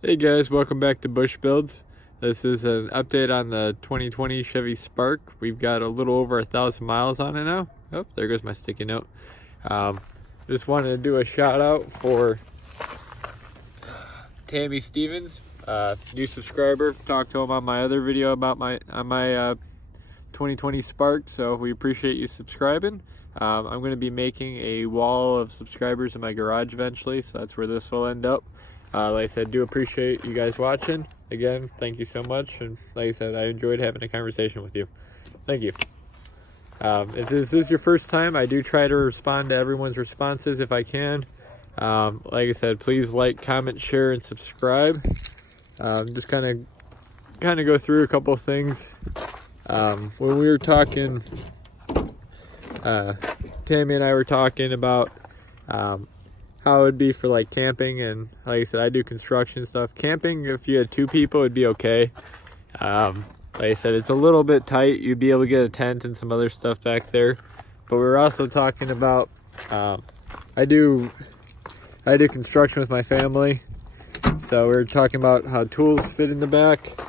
Hey guys, welcome back to Busch Builds. This is an update on the 2020 Chevy Spark. We've got a little over 1,000 miles on it now. Oh, there goes my sticky note. Just wanted to do a shout out for Tammy Stevens, new subscriber. Talked to him on my other video about my 2020 Spark, so we appreciate you subscribing. I'm going to be making a wall of subscribers in my garage eventually, so that's where this will end up. Like I said, do appreciate you guys watching. Again, thank you so much. And like I said, I enjoyed having a conversation with you. Thank you. If this is your first time, I do try to respond to everyone's responses if I can. Like I said, please like, comment, share, and subscribe. Just kind of go through a couple of things. When we were talking, Tammy and I were talking about how it would be for like camping, and like I said, I do construction stuff. Camping, if you had 2 people, it'd be okay. Like I said, it's a little bit tight. You'd be able to get a tent and some other stuff back there. But we were also talking about I do construction with my family, so we were talking about how tools fit in the back.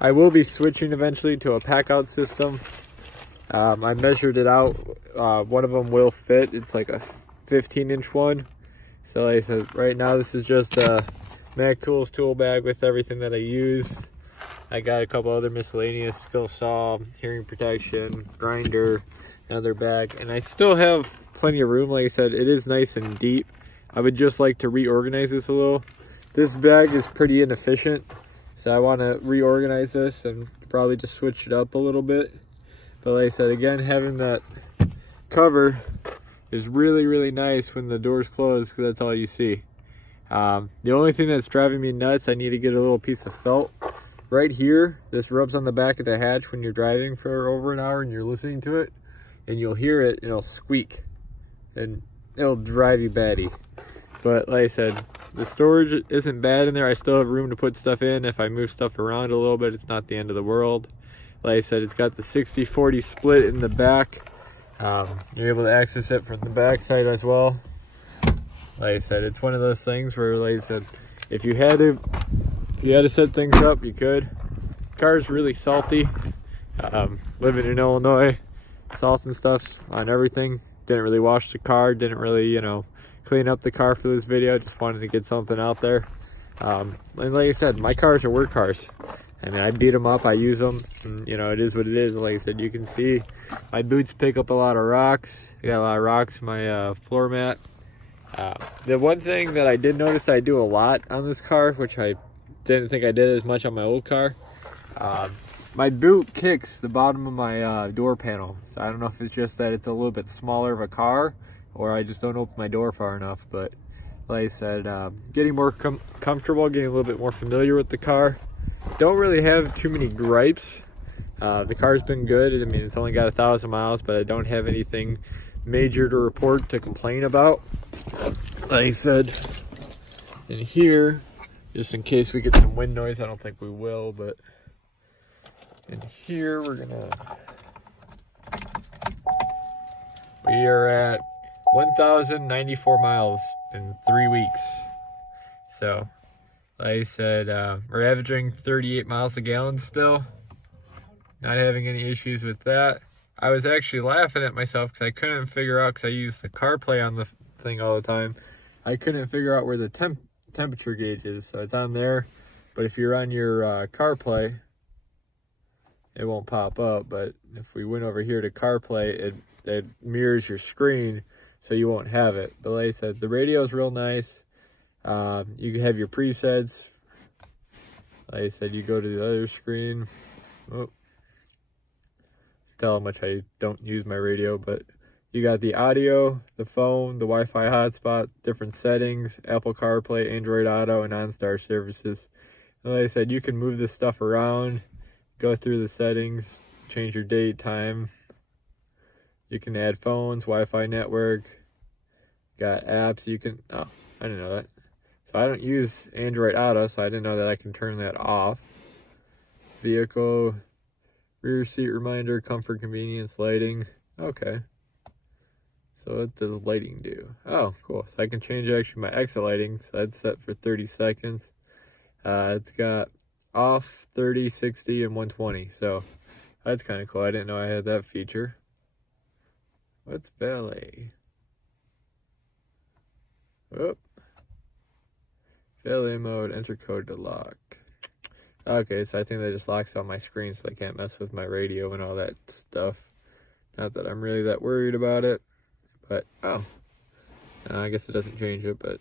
I will be switching eventually to a pack out system. I measured it out. One of them will fit. It's like a 15-inch one. So like I said, right now this is just a Mac Tools tool bag with everything that I use. I got a couple other miscellaneous, skill saw, hearing protection, grinder, another bag, and I still have plenty of room. Like I said, it is nice and deep. I would just like to reorganize this a little. This bag is pretty inefficient, so I want to reorganize this and probably just switch it up a little bit. But like I said, again, having that cover is really nice when the door's closed, because that's all you see. The only thing that's driving me nuts, I need to get a little piece of felt. Right here, this rubs on the back of the hatch when you're driving for over an hour and you're listening to it, and you'll hear it and it'll squeak, and it'll drive you batty. But like I said, the storage isn't bad in there. I still have room to put stuff in. If I move stuff around a little bit, it's not the end of the world. Like I said, it's got the 60-40 split in the back. You're able to access it from the back side as well. Like I said, it's one of those things where, like I said, if you had to set things up, you could. The car's really salty. Living in Illinois, salt and stuff's on everything. Didn't really wash the car, didn't really, clean up the car for this video. Just wanted to get something out there. And like I said, my cars are work cars. I mean, I beat them up, I use them, and, it is what it is. Like I said, you can see my boots pick up a lot of rocks. I got a lot of rocks in my floor mat. The one thing that I did notice I do a lot on this car, which I didn't think I did as much on my old car, my boot kicks the bottom of my door panel. So I don't know if it's just that it's a little bit smaller of a car, or I just don't open my door far enough. But like I said, getting more comfortable, getting a little bit more familiar with the car. Don't really have too many gripes. The car's been good. I mean, it's only got 1,000 miles, but I don't have anything major to report to complain about. Like I said, in here, just in case we get some wind noise, I don't think we will, but in here we are at 1,094 miles in 3 weeks. So like I said, we're averaging 38 miles a gallon still. Not having any issues with that. I was actually laughing at myself because I couldn't figure out, because I use the CarPlay on the thing all the time. I couldn't figure out where the temperature gauge is. So it's on there, but if you're on your CarPlay, it won't pop up. But if we went over here to CarPlay, it mirrors your screen, so you won't have it. But like I said, the radio is real nice. You can have your presets. Like I said, you go to the other screen. Oh, tell how much I don't use my radio, but you got the audio, the phone, the Wi-Fi hotspot, different settings, Apple CarPlay, Android Auto, and OnStar services. And like I said, you can move this stuff around, go through the settings, change your date, time. You can add phones, Wi-Fi network, got apps. You can, oh, I didn't know that. So I don't use Android Auto, so I didn't know that I can turn that off. Vehicle, rear seat reminder, comfort, convenience, lighting. Okay. So what does lighting do? Oh, cool. So I can change actually my exit lighting. So that's set for 30 seconds. It's got off, 30, 60, and 120. So that's kind of cool. I didn't know I had that feature. What's valet? Oh. Valet mode, enter code to lock. Okay, so I think that just locks out my screen so I can't mess with my radio and all that stuff. Not that I'm really that worried about it, but oh. I guess it doesn't change it, but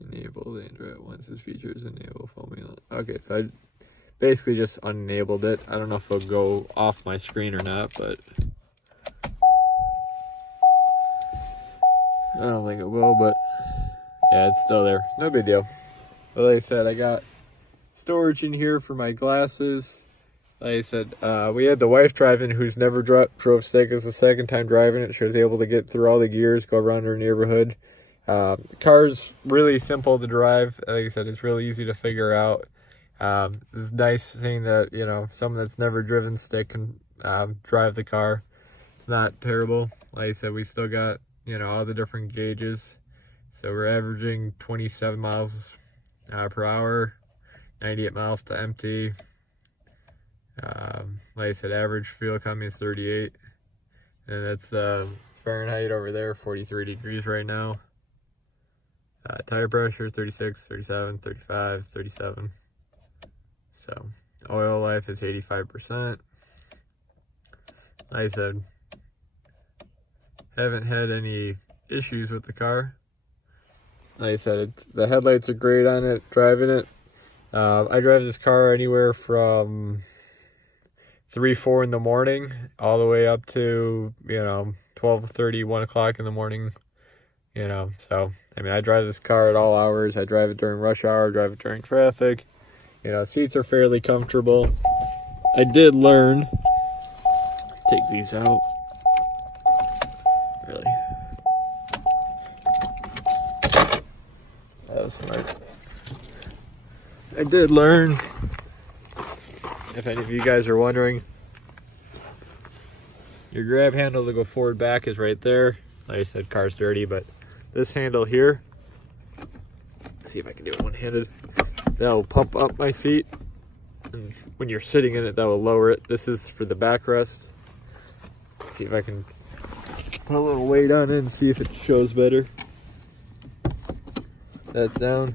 enable the Android once its features enable foaming. Okay, so I basically just unenabled it. I don't know if it'll go off my screen or not, but I don't think it will, but yeah, it's still there. No big deal. But like I said, I got storage in here for my glasses. Like I said, we had the wife driving who's never drove stick. It's the second time driving it. She was able to get through all the gears, go around her neighborhood. The car's really simple to drive. Like I said, it's really easy to figure out. It's nice seeing that, you know, someone that's never driven stick can drive the car. It's not terrible. Like I said, we still got, you know, all the different gauges. So we're averaging 27 miles per hour, 98 miles to empty. Like I said, average fuel economy is 38, and that's Fahrenheit over there, 43 degrees right now. Tire pressure 36, 37, 35, 37. So oil life is 85%. Like I said, haven't had any issues with the car. Like I said, the headlights are great on it, driving it. I drive this car anywhere from 3, 4 in the morning all the way up to, you know, 12:30, 1 o'clock in the morning, you know. So I mean, I drive this car at all hours. I drive it during rush hour, drive it during traffic. You know, seats are fairly comfortable. I did learn, take these out, really. That was smart. I did learn, if any of you guys are wondering, your grab handle to go forward back is right there. Like I said, car's dirty, but this handle here, let's see if I can do it one-handed, that'll pump up my seat, and when you're sitting in it, that will lower it. This is for the backrest. Let's see if I can put a little weight on it and see if it shows better. That's down.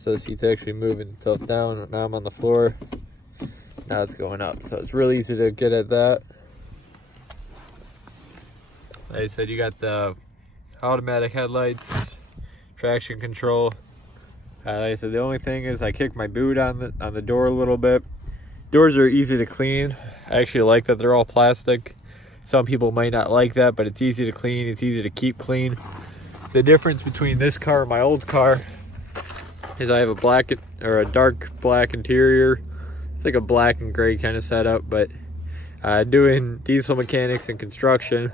So the seat's actually moving itself down. Now I'm on the floor. Now it's going up. So it's really easy to get at that. Like I said, you got the automatic headlights, traction control. Like I said, the only thing is I kicked my boot on the door a little bit. Doors are easy to clean. I actually like that they're all plastic. Some people might not like that, but it's easy to clean. It's easy to keep clean. The difference between this car and my old car is I have a dark black interior. It's like a black and gray kind of setup, but doing diesel mechanics and construction,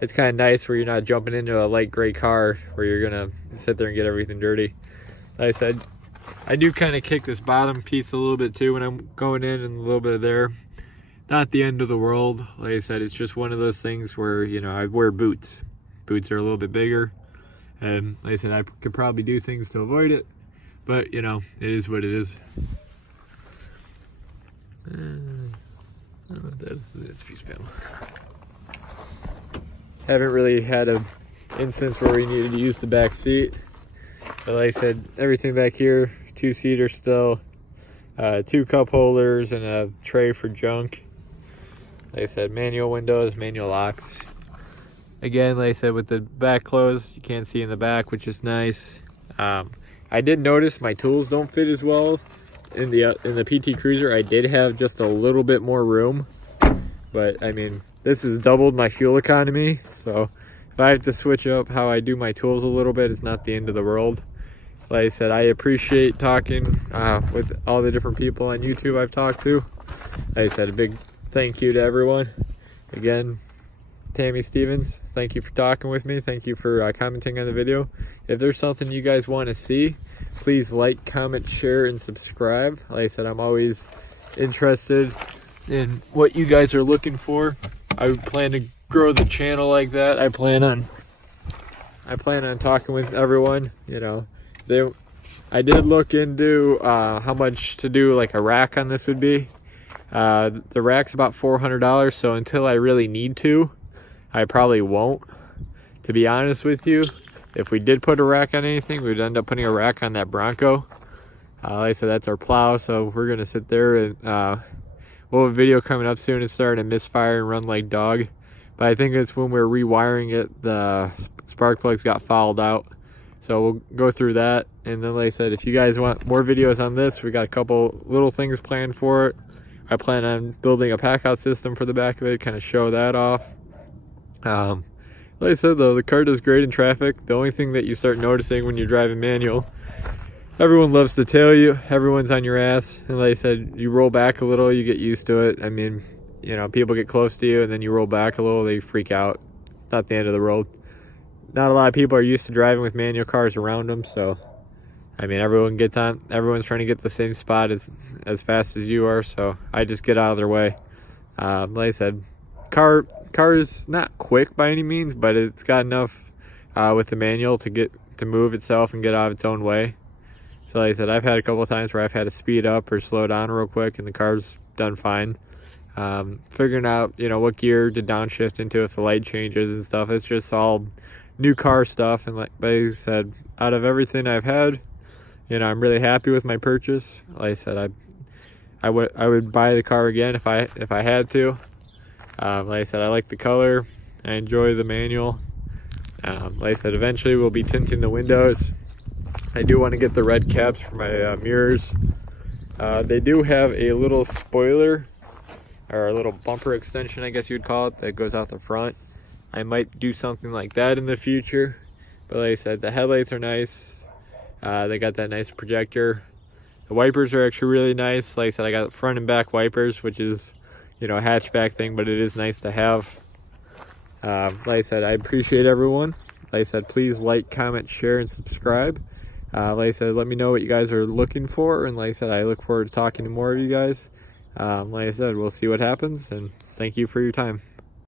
it's kind of nice where you're not jumping into a light gray car where you're gonna sit there and get everything dirty. Like I said, I do kind of kick this bottom piece a little bit too when I'm going in, and a little bit there. Not the end of the world. Like I said, it's just one of those things where, you know, I wear boots. Boots are a little bit bigger, and like I said, I could probably do things to avoid it, but you know, it is what it is. I don't know what that is. It's piece panel. Haven't really had an instance where we needed to use the back seat, but like I said, everything back here, 2-seater still, 2 cup holders and a tray for junk. Like I said, manual windows, manual locks. Again, like I said, with the back closed, you can't see in the back, which is nice. I did notice my tools don't fit as well in the PT Cruiser. I did have just a little bit more room, but I mean, this has doubled my fuel economy, so if I have to switch up how I do my tools a little bit, it's not the end of the world. Like I said, I appreciate talking with all the different people on YouTube I've talked to. Like I said, a big thank you to everyone. Again, Tammy Stevens, thank you for talking with me. Thank you for commenting on the video. If there's something you guys want to see, please like, comment, share, and subscribe. Like I said, I'm always interested in what you guys are looking for. I plan to grow the channel like that. I plan on talking with everyone. You know, if I did look into how much to do like a rack on this would be. The rack's about $400, so until I really need to, I probably won't. To be honest with you, if we did put a rack on anything, we'd end up putting a rack on that Bronco. Like I said, that's our plow, so we're gonna sit there and we'll have a video coming up soon. It's starting to misfire and run like dog. But I think it's when we're rewiring it, the spark plugs got fouled out. So we'll go through that. And then like I said, if you guys want more videos on this, we got a couple little things planned for it. I plan on building a pack out system for the back of it, kind of show that off. Like I said though, the car does great in traffic. The only thing that you start noticing when you're driving manual, everyone loves to tail you, everyone's on your ass. And like I said, you roll back a little, you get used to it. I mean, you know, people get close to you and then you roll back a little, they freak out. It's not the end of the road. Not a lot of people are used to driving with manual cars around them, so I mean, everyone's trying to get the same spot as fast as you are, so I just get out of their way. Like I said, car is not quick by any means, but it's got enough with the manual to move itself and get out of its own way. So like I said, I've had a couple of times where I've had to speed up or slow down real quick and the car's done fine. Figuring out, you know, what gear to downshift into if the light changes and stuff. It's just all new car stuff. And like I said, out of everything I've had, you know, I'm really happy with my purchase. Like I said, I would buy the car again if I had to. Like I said, I like the color. I enjoy the manual. Like I said, eventually we'll be tinting the windows. I do want to get the red caps for my mirrors. They do have a little spoiler, or a little bumper extension, I guess you'd call it, that goes out the front. I might do something like that in the future. But like I said, the headlights are nice. They got that nice projector. The wipers are actually really nice. Like I said, I got front and back wipers, which is, you know, a hatchback thing, but it is nice to have. Like I said, I appreciate everyone. Like I said, please like, comment, share, and subscribe. Like I said, let me know what you guys are looking for. And like I said, I look forward to talking to more of you guys. Like I said, we'll see what happens. And thank you for your time.